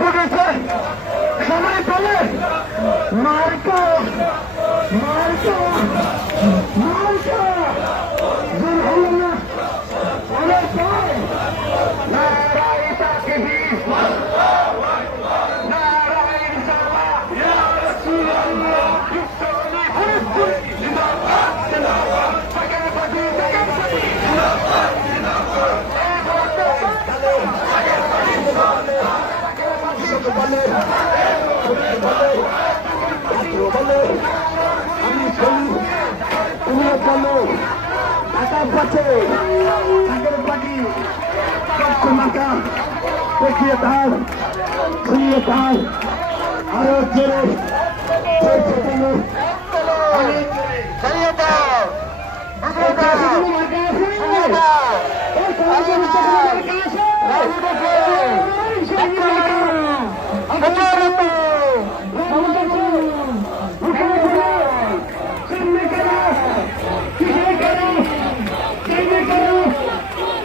পুলিশে সবাই বলে মার্কা মার্কা মার্কা। দূর হলো না। অনেক আমি শুনি তুমিও বলো টাকার পাচ্ছে টাকার পাটি সব মার্কা দেখিয়ে তার তার আরও জোরে চলছে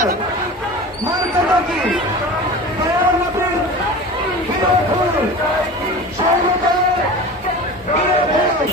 আপনারা মার্কেটা কি বিরোধী সর্বকালের বিরোধী